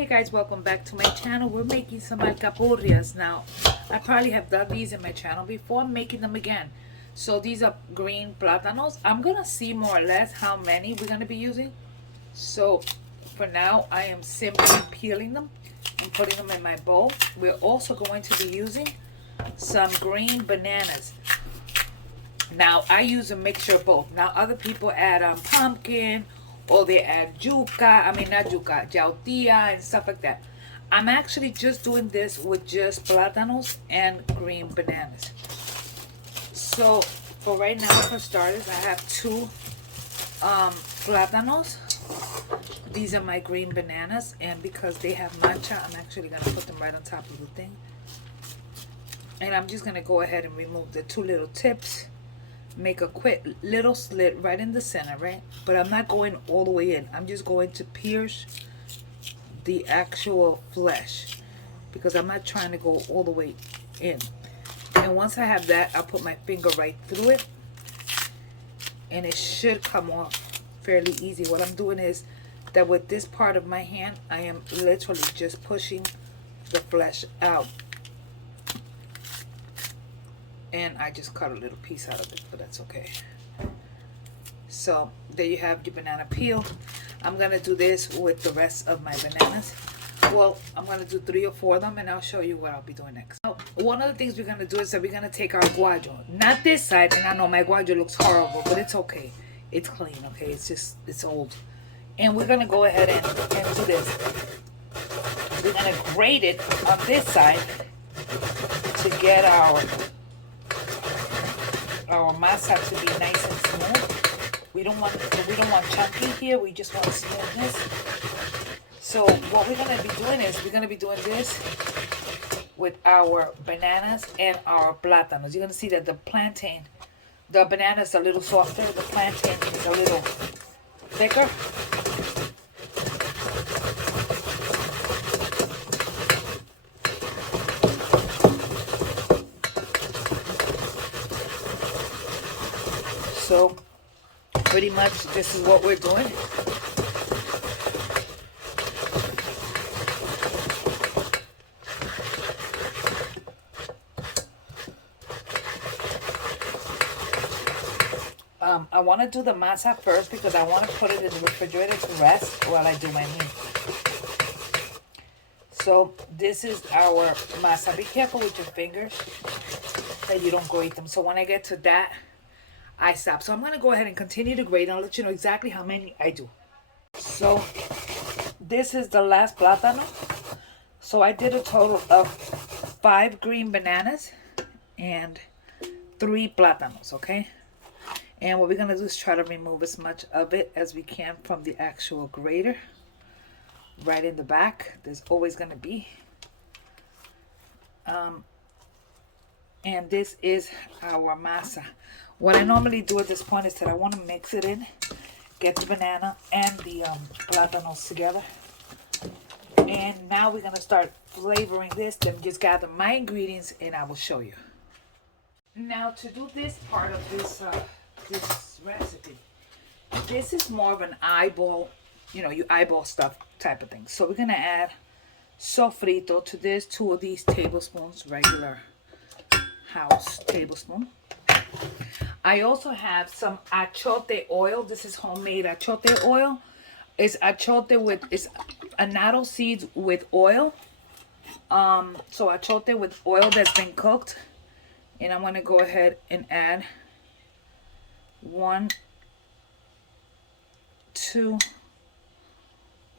Hey guys, welcome back to my channel. We're making some alcapurrias now. I probably have done these in my channel before. I'm making them again. So these are green platanos. I'm gonna see more or less how many we're gonna be using. So for now, I am simply peeling them and putting them in my bowl. We're also going to be using some green bananas. Now I use a mixture of both. Now other people add pumpkin, or they add yuca, I mean not yuca, yautía and stuff like that. I'm actually just doing this with just plátanos and green bananas. So for right now, for starters, I have two plátanos. These are my green bananas, and because they have matcha, I'm actually going to put them right on top of the thing. And I'm just going to go ahead and remove the two little tips. Make a quick little slit right in the center, right? But I'm not going all the way in. I'm just going to pierce the actual flesh because I'm not trying to go all the way in. And once I have that, I'll put my finger right through it and it should come off fairly easy. What I'm doing is that with this part of my hand, I am literally just pushing the flesh out. And I just cut a little piece out of it, but that's okay. So there you have your banana peel. I'm gonna do this with the rest of my bananas. Well, I'm gonna do 3 or 4 of them and I'll show you what I'll be doing next. Now, one of the things we're gonna do is that we're gonna take our guajo. Not this side, and I know my guajo looks horrible, but it's okay. It's clean, okay? It's old. And we're gonna go ahead and do this. We're gonna grate it on this side to get our masa to be nice and smooth. We don't want chunky here. We just want smoothness. So what we're gonna be doing is we're gonna be doing this with our bananas and our plátanos. You're gonna see that the banana is a little softer. The plantain is a little thicker. So pretty much this is what we're doing. I want to do the masa first because I want to put it in the refrigerator to rest while I do my meat. So this is our masa. Be careful with your fingers that you don't grate them. So when I get to that, I stop. So I'm going to go ahead and continue to grate and I'll let you know exactly how many I do. So this is the last plátano. So I did a total of 5 green bananas and 3 plátanos, okay? And what we're going to do is try to remove as much of it as we can from the actual grater. Right in the back, there's always going to be. And this is our masa. What I normally do at this point is that I want to mix it in, get the banana and the plátanos together. And now we're going to start flavoring this. Let me just gather my ingredients and I will show you. Now to do this part of this recipe, this is more of an eyeball, you eyeball stuff type of thing. So we're going to add sofrito to this, 2 of these tablespoons, regular house tablespoon. I also have some achiote oil. This is homemade achiote oil. It's achiote with, it's annatto seeds with oil. So achiote with oil that's been cooked. And I'm going to go ahead and add 1, 2,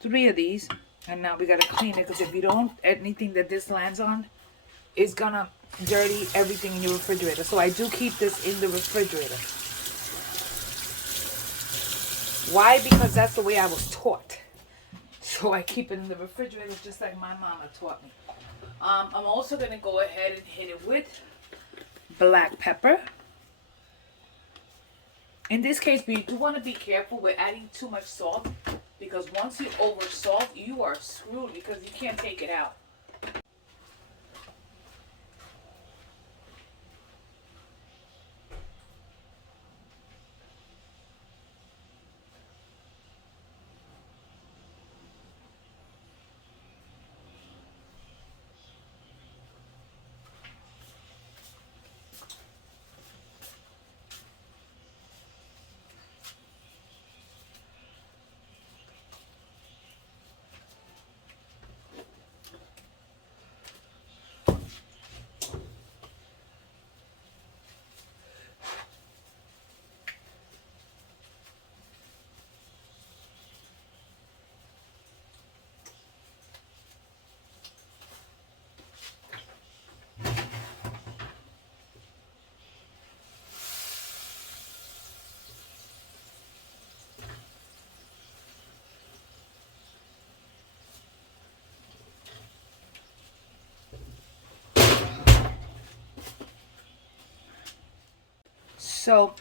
3 of these. And now we got to clean it because if you don't, anything that this lands on is going to dirty everything in your refrigerator. So I do keep this in the refrigerator. Why? Because that's the way I was taught. So I keep it in the refrigerator just like my mama taught me. I'm also going to go ahead and hit it with black pepper. In this case, we do want to be careful with adding too much salt because once you over salt, you are screwed because you can't take it out. So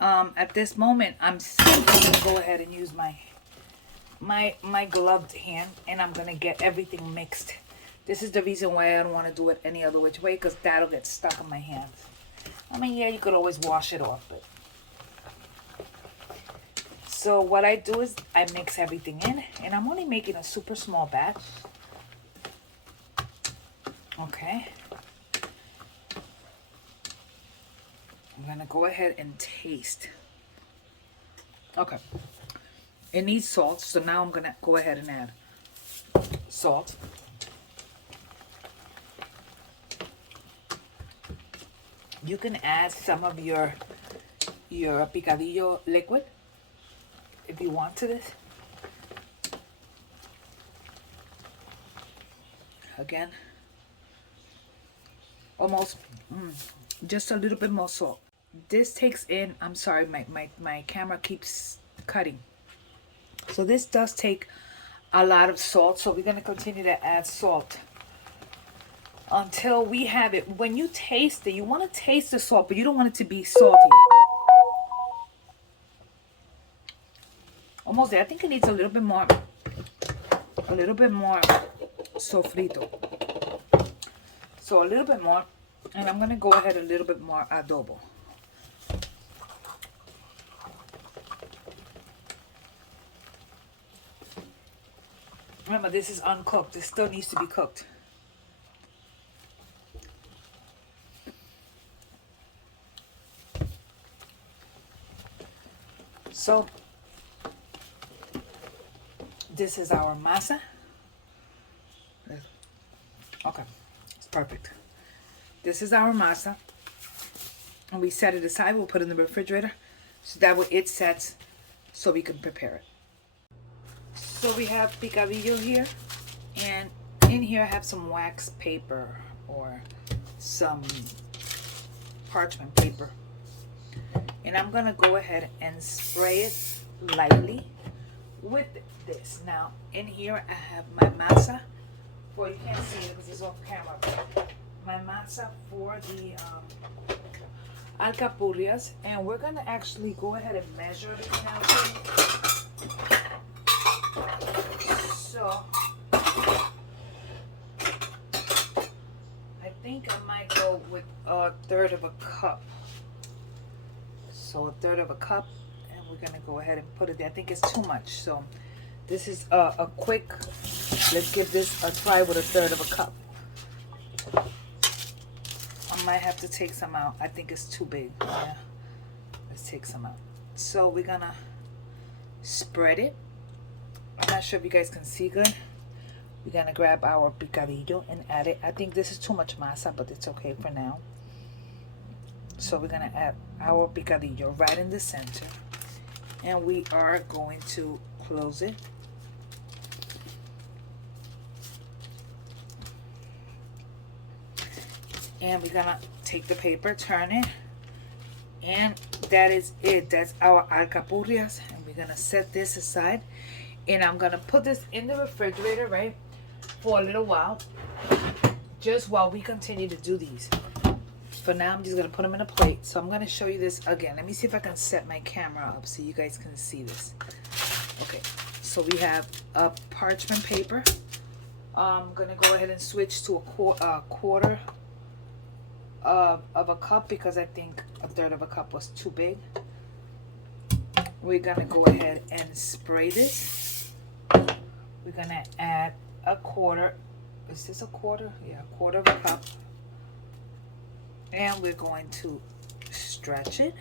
at this moment, I'm still going to go ahead and use my gloved hand, and I'm going to get everything mixed. This is the reason why I don't want to do it any other which way, because that'll get stuck in my hands. I mean, yeah, you could always wash it off, but... So what I do is I mix everything in, and I'm only making a super small batch. Okay. I'm going to go ahead and taste. Okay. It needs salt, so now I'm going to go ahead and add salt. You can add some of your picadillo liquid if you want to this. Again, almost just a little bit more salt. This takes in, I'm sorry, my camera keeps cutting. So this does take a lot of salt, so we're going to continue to add salt until we have it. When you taste it, you want to taste the salt, but you don't want it to be salty. Almost there. I think it needs a little bit more sofrito. So a little bit more, and I'm going to go ahead a little bit more adobo. Remember, this is uncooked. This still needs to be cooked. So, this is our masa. Okay, it's perfect. This is our masa. And we set it aside. We'll put it in the refrigerator. So that way it sets so we can prepare it. So we have picadillo here. And in here I have some wax paper or some parchment paper. And I'm going to go ahead and spray it lightly with this. Now, in here I have my masa. Well, you can't see it because it's off camera. My masa for the alcapurrias. And we're going to actually go ahead and measure everything out here. So, I think I might go with 1/3 of a cup. So 1/3 of a cup, and we're gonna go ahead and put it there. I think it's too much, so this is a quick. Let's give this a try with 1/3 of a cup. I might have to take some out. I think it's too big. Yeah, let's take some out. So we're gonna spread it. I'm not sure if you guys can see good. We're gonna grab our picadillo and add it. I think this is too much masa, but it's okay for now. So we're going to add our picadillo right in the center. And we are going to close it. And we're going to take the paper, turn it. And that is it. That's our alcapurrias. And we're going to set this aside. And I'm going to put this in the refrigerator, right, for a little while. Just while we continue to do these. For now, I'm just going to put them in a plate. So I'm going to show you this again. Let me see if I can set my camera up so you guys can see this. Okay, so we have a parchment paper. I'm going to go ahead and switch to a quarter of a cup because I think 1/3 of a cup was too big. We're going to go ahead and spray this. We're going to add a quarter. Is this a quarter? Yeah, a quarter of a cup. And we're going to stretch it.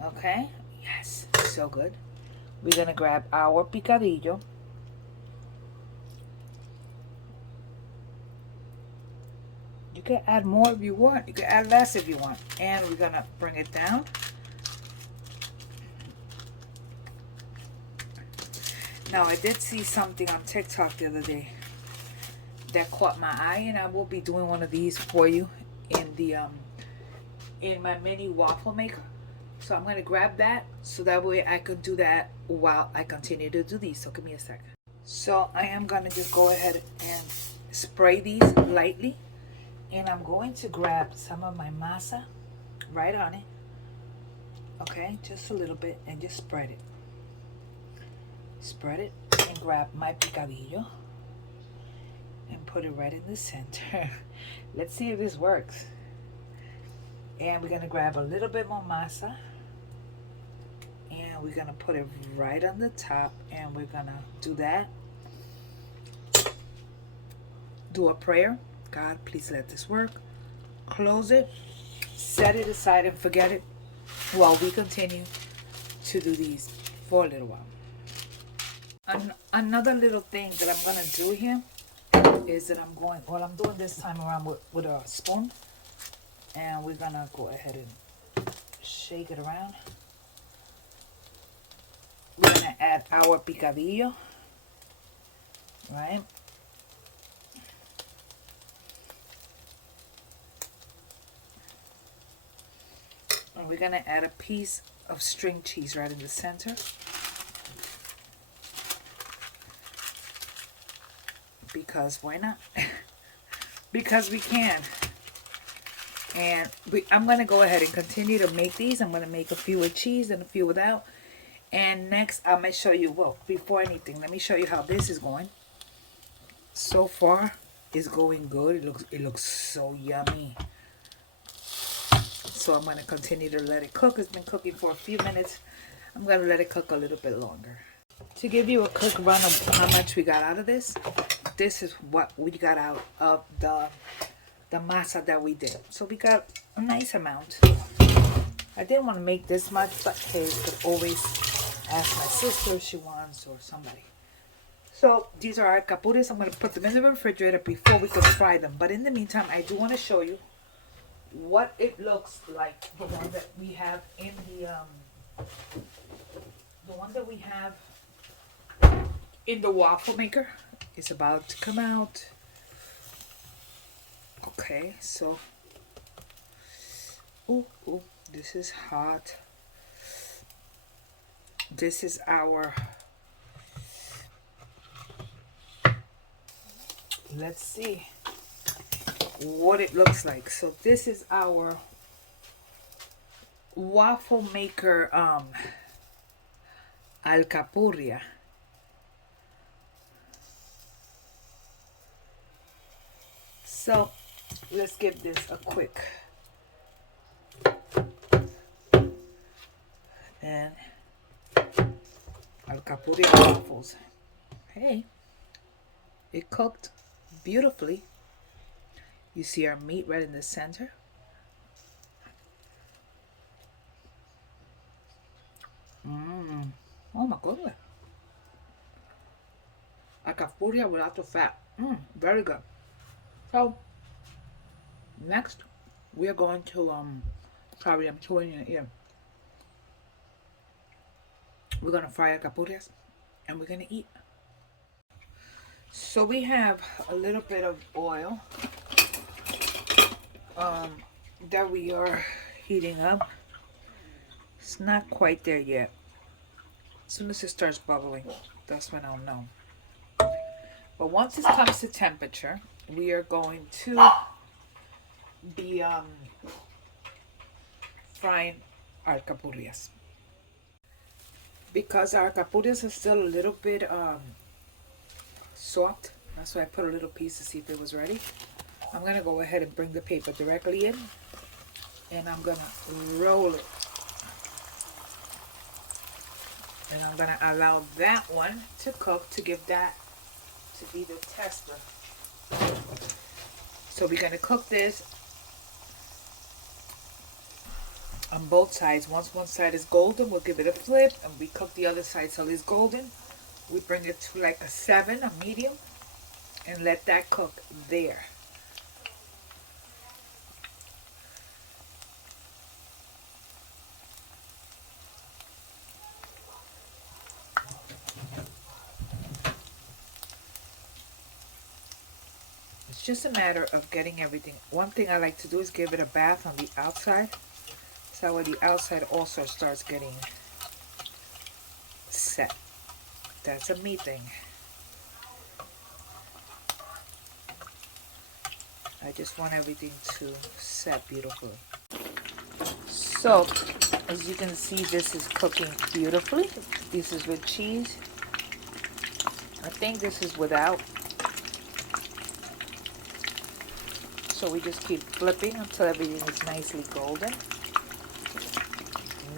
Okay. Yes. So good. We're going to grab our picadillo. You can add more if you want. You can add less if you want. And we're going to bring it down. Now, I did see something on TikTok the other day that caught my eye, and I will be doing one of these for you in the in my mini waffle maker. So I'm going to grab that so that way I can do that while I continue to do these. So give me a second. So I am going to just go ahead and spray these lightly, and I'm going to grab some of my masa right on it. Okay, just a little bit, and just spread it. Spread it and grab my picadillo and put it right in the center. Let's see if this works. And we're gonna grab a little bit more masa, and we're gonna put it right on the top, and we're gonna do that. Do a prayer. God, please let this work. Close it, set it aside, and forget it while we continue to do these for a little while. Another little thing that I'm gonna do here is that I'm doing this time around with a spoon, and we're gonna go ahead and shake it around. We're gonna add our picadillo, right? And we're gonna add a piece of string cheese right in the center. Because why not? Because we can. And I'm gonna go ahead and continue to make these. I'm gonna make a few with cheese and a few without. And next I'm gonna show you, well, before anything, let me show you how this is going. So far it's going good. It looks so yummy. So I'm gonna continue to let it cook. It's been cooking for a few minutes. I'm gonna let it cook a little bit longer. To give you a quick run of how much we got out of this, this is what we got out of the masa that we did. So we got a nice amount. I didn't want to make this much, but hey, you could always ask my sister if she wants, or somebody. So these are our alcapurrias. I'm going to put them in the refrigerator before we can fry them. But in the meantime, I do want to show you what it looks like. The one that we have in the waffle maker is about to come out. Okay, so ooh, this is hot. This is our, let's see what it looks like. So this is our waffle maker alcapurria. So let's give this a quick, and alcapurria waffles. Hey, it cooked beautifully. You see our meat right in the center. Oh my goodness. Alcapurria without the fat. Very good. So next we are going to sorry, I'm chewing in your ear. We're gonna fry alcapurrias and we're gonna eat. So we have a little bit of oil that we are heating up. It's not quite there yet. As soon as it starts bubbling, that's when I'll know. But once it comes to temperature, we are going to be frying our alcapurrias. Because our alcapurrias are still a little bit soft, that's why I put a little piece to see if it was ready. I'm going to go ahead and bring the paper directly in, and I'm going to roll it. And I'm going to allow that one to cook to give that to be the tester. So we're going to cook this on both sides. Once one side is golden, we'll give it a flip, and we cook the other side till it's golden. We bring it to like a 7, a medium, and let that cook there. It's just a matter of getting everything. One thing I like to do is give it a bath on the outside, so that way the outside also starts getting set. That's a me thing. I just want everything to set beautifully. So, as you can see, this is cooking beautifully. This is with cheese. I think this is without. So we just keep flipping until everything is nicely golden.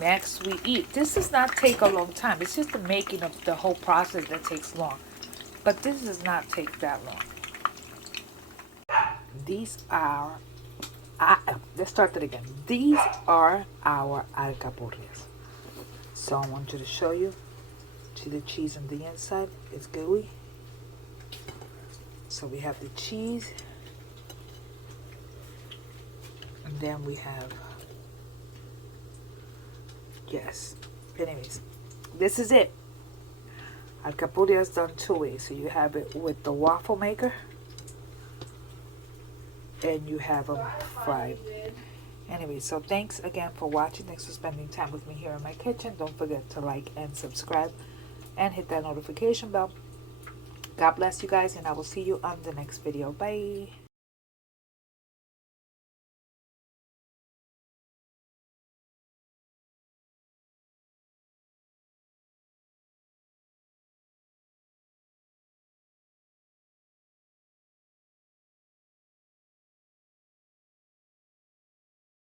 Next we eat. This does not take a long time. It's just the making of the whole process that takes long. But this does not take that long. These are, let's start that again. These are our alcapurrias. So I want you to show you. See the cheese on the inside? It's gooey. So we have the cheese. And then we have, yes. Anyways, this is it. Alcapurrias done two ways. So you have it with the waffle maker. And you have them fried. Anyway, so thanks again for watching. Thanks for spending time with me here in my kitchen. Don't forget to like and subscribe and hit that notification bell. God bless you guys, and I will see you on the next video. Bye.